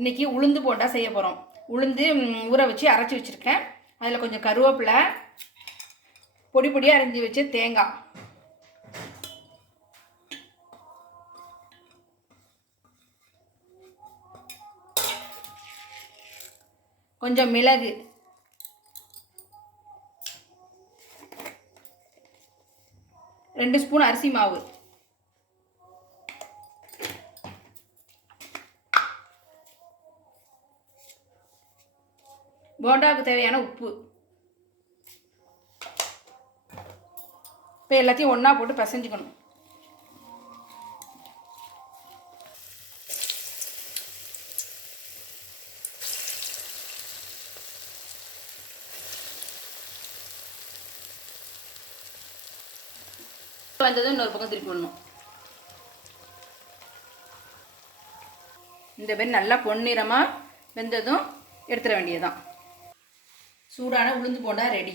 இன்றைக்கி உளுந்து போண்டா செய்ய போகிறோம் உளுந்து ஊற வச்சு அரைச்சி வச்சுருக்கேன். அதில் கொஞ்சம் கருவேப்பிலை பொடி பொடியாக அரைஞ்சி வச்சு தேங்காய் கொஞ்சம் மிளகு. ரெண்டு ஸ்பூன் அரிசி மாவு. போண்டாவுக்கு தேவையான உப்பு. இப்போ எல்லாத்தையும் ஒன்றா போட்டு பிசைஞ்சுக்கணும். வந்ததும் இன்னொரு பக்கம் திருப்பி விடணும். இந்த மாதிரி நல்லா பொன்னிறமாக வெந்ததும் எடுத்துட வேண்டியதுதான். சூடான உளுந்து போண்டா ரெடி